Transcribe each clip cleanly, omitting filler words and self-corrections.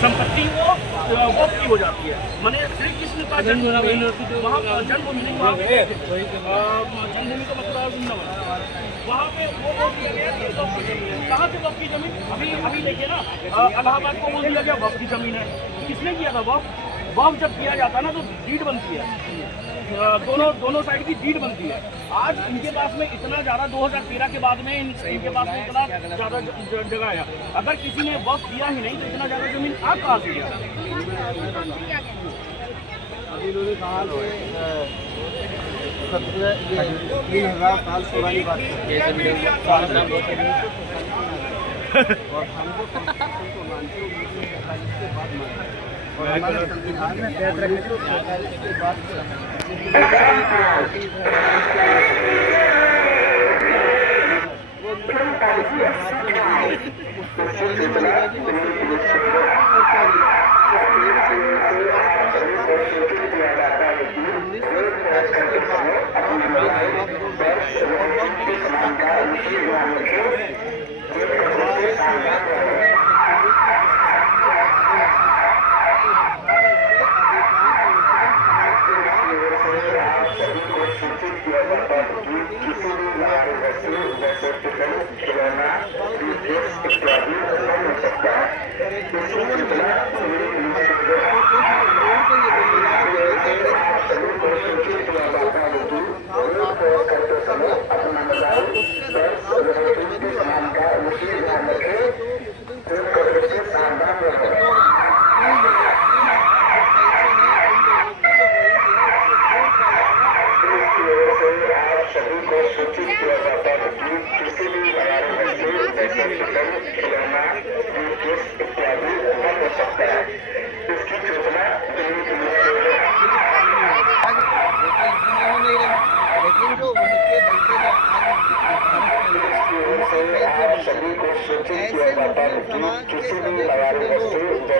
संपत्ति वो वक्फ की हो जाती है। माने श्री कृष्ण का जन्मभूमि वहाँ जन्मभूमि नहीं, वहाँ पे जन्मभूमि का मतलब वृंदावन, वहाँ पे वो वक्फ किया गया कि वक्फ की जमीन है। कहाँ से वक्फ की जमीन? अभी देखिए ना, इलाहाबाद को बोल दिया गया वक्फ की जमीन है। किसने किया था वक्फ? वक्फ जब किया जाता है ना तो डीड बनती है, दोनों साइड की डीड बनती है। आज इनके पास में इतना ज़्यादा 2013 के बाद में इनके पास में इतना ज़्यादा जगह है। अगर किसी ने वक्फ दिया ही नहीं तो इतना ज़्यादा जमीन आ कहाँ से गया? अभी उन्होंने कहा कि 3,000 साल पुरानी बात है और हमको को मानते हैं के बाद मानते हैं और हमारे संविधान में तय रखे तो के बाद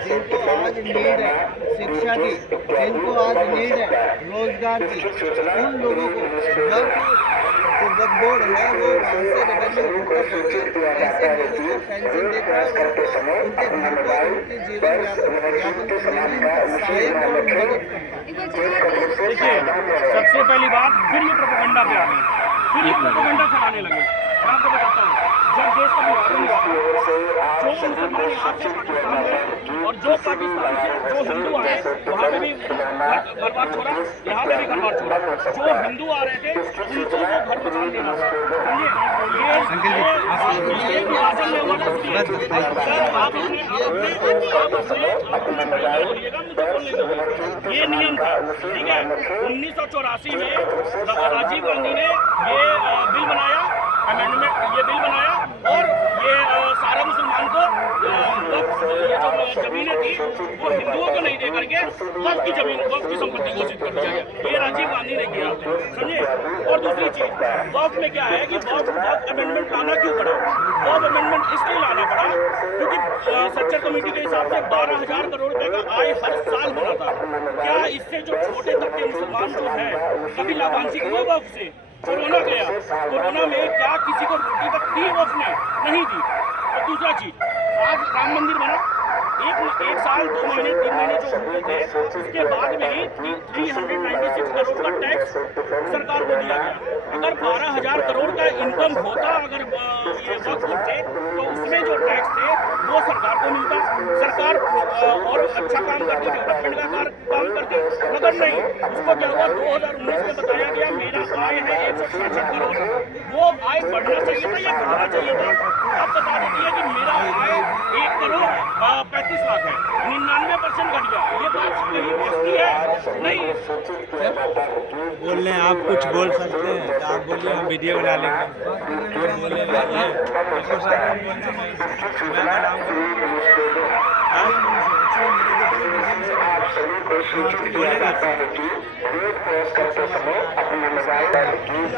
जिनको आज नीड है शिक्षा की, जिनको आज नीड है रोजगार की, उन लोगों को वक्फ बोर्ड है वो वहाँ से रेवेन्यू उठा करके ऐसे लोगों को पेंशन देकर उनके घर पर उनके जीवन यापन करने में सहायक और मदद देखिए, सबसे पहली बात फिर ये प्रोपेगेंडा पे आ गए, फिर ये प्रोपेगेंडा चलाने लगे। मैं आपको बताता हूँ, जब देश का विभाजन हुआ जो मुसलमान यहाँ से पाकिस्तान में और जो पाकिस्तान से जो हिंदू आए वहाँ पे भी घर बार छोड़ा, यहाँ पे भी घर बार छोड़ा। जो हिंदू आ रहे थे उनको वो घर बचाने देना था। समझिए, ये विभाजन में हुआ था। ये नियम था, ठीक है। 1984 में राजीव गांधी ने ये बिल बनाया, अमेंडमेंट ये बिल बनाया और ये सारे मुसलमान को ये जो जमीनें थी वो हिंदुओं को नहीं दे करके वक्फ की जमीन, वक्फ की संपत्ति घोषित कर दिया गया। ये राजीव गांधी ने किया, समझे। और दूसरी चीज, वक्फ में क्या है कि वक्फ अमेंडमेंट लाना क्यों पड़ा? वक्फ अमेंडमेंट इसलिए लाना पड़ा क्योंकि सच्चर कमेटी के हिसाब से 12,000 करोड़ रुपए का आय हर साल बना था। क्या इससे जो छोटे तबके मुसलमान जो है कभी लाभांशित हुए वक्फ से? कोरोना गया, कोरोना में क्या किसी को रोटी तक दी वक्फ ने? नहीं दी। और दूसरा चीज, आज राम मंदिर बना, एक साल 2 महीने 3 महीने जो हुए थे उसके बाद में ही 396 करोड़ का टैक्स सरकार को दिया गया। अगर 12,000 करोड़ का इनकम होता अगर ये वक्फ से तो उसमें जो टैक्स थे वो सरकार को मिलता, सरकार और अच्छा काम करती, डेवलपमेंट का काम करती। मगर नहीं, उसको क्या हुआ, 2019 में बताया गया मेरा आय है 166 करोड़, वो आय बढ़ना चाहिए था या घटना चाहिए था? अब बता देती है कि मेरा आय 1 करोड़ 35 लाख है, 99% घट गया। ये बात कहीं बेइज्जती है? नहीं। बोल रहे हैं आप कुछ बोल सकते हैं तो आप बोलिए, हम वीडियो बना लेंगे। बोले बोलेगा रोड क्रॉस करते समय अपने मोबाइल पर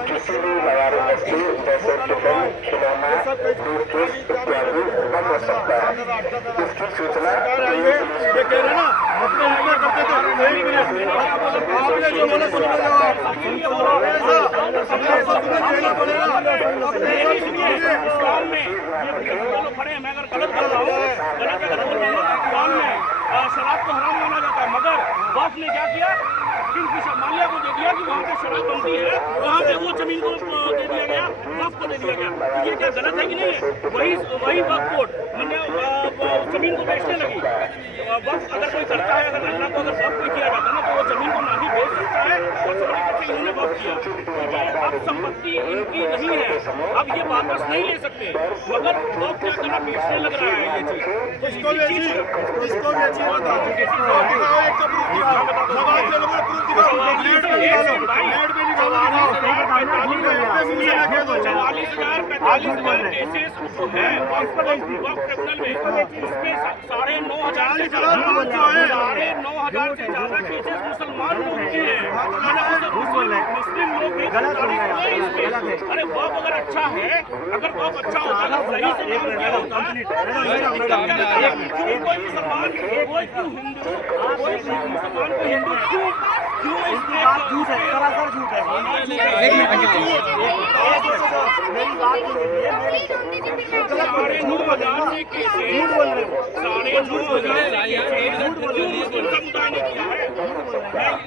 किसी भी लवारिस वस्तु जैसे टिफिन, खिलौना, टूथपेस्ट इत्यादि बंद हो सकता है। इसकी सूचना खड़े हैं, मैं अगर गलत कर रहा हूँ, गलत अगर बोल रहा हूँ, वक्फ ने क्या किया, किंगफिशर माल्या को दे दिया कि वहाँ पे शराब बनती है, वहाँ पे वो जमीन को दे दिया गया, वक्फ को दे दिया गया। तो ये क्या गलत है कि नहीं है? वही वक्फ बोर्ड जमीन को बेचने लगी। वक्फ अगर कोई करता है, अगर अल्लाह को अगर वक्फ कोई किया जाता है ना, तो वो जमीन को ना ही बेच सकता है और समझ करके इन्होंने वक्फ किया। तो ये अब संपत्ति इनकी नहीं है, अब ये वापस नहीं ले सकते, मगर वो क्या करना बेचने लग रहा है ये चीज। तो इसको मुसलमान लोग की है, मुस्लिम लोग भी अरे वक़्फ़ अगर अच्छा है, अगर वक़्फ़ अच्छा होता है, सही से काम किया होता है, कोई मुसलमान कोई क्यों हिंदू कोई मुसलमान को हिंदू क्यों इसमें झूठ है, सरासर झूठ है। मेरी बात सुनिए, साढ़े 9,000 से केसेस, साढ़े 9,000 समुदाय ने किया है।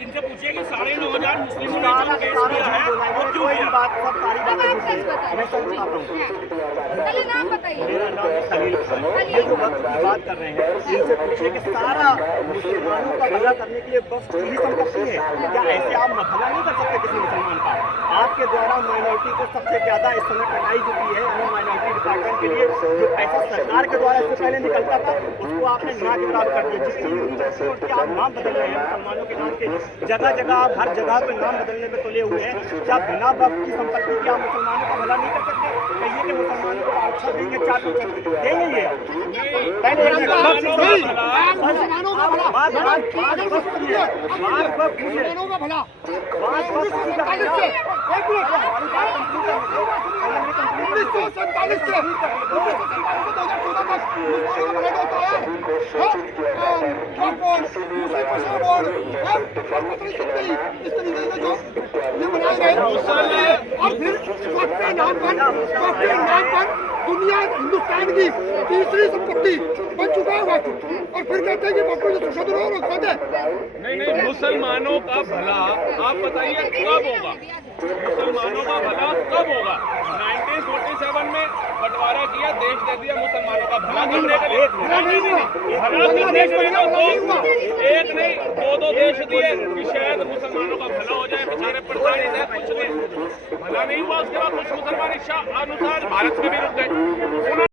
इनसे पूछिए कि 9,500 मुस्लिमों ने जो केस किया है वो क्यों किया? पहले नाम बताइए। मेरा नाम है खलील खान। ये जो वक्त की बात कर रहे हैं, इनसे पूछिए कि सारा मुसलमानों का भला करने के लिए बस यही संपत्ति है क्या? ऐसे आप भला नहीं कर सकते किसी मुसलमान का। आपके द्वारा माइनॉरिटी को सबसे ज़्यादा इस समय कमाई जो की है, यानी माइनॉरिटी डिपार्टमेंट के लिए जो पैसा सरकार के द्वारा इससे पहले निकलता था, उसको आपने ना के बराबर कर दिया। जितनी यूनिवर्सिटियों के आप नाम बदल रहे हैं मुसलमानों के नाम के, जगह जगह आप हर जगह पे नाम बदलने में तुले हुए हैं। क्या बिना वक्त की संपत्ति के आप मुसलमानों का भला नहीं कर सकते? कहिए कि मुसलमानों को अच्छा देंगे, चार देंगे ये पहले मुसलमानों का भला, मुसलमानों का भला, और फिर दुनिया हिंदुस्तान की तीसरी संपत्ति बन चुका है वक्त, और फिर कहते हैं कि वक्त जो संशोधन हो कहते हैं नहीं, मुसलमानों का भला आप बताइए कब होगा? मुसलमानों का भला कब होगा? 1947 में बंटवारा किया, देश दे दिया मुसलमानों का भला करने के लिए। भला करने के लिए एक नहीं 2 देश दिए कि शायद मुसलमानों का भला हो जाए, बेचारे परेशानी से कुछ नहीं भला नहीं हुआ। उसके बाद कुछ मुसलमान इच्छा अनुसार भारत में भी रुक गए।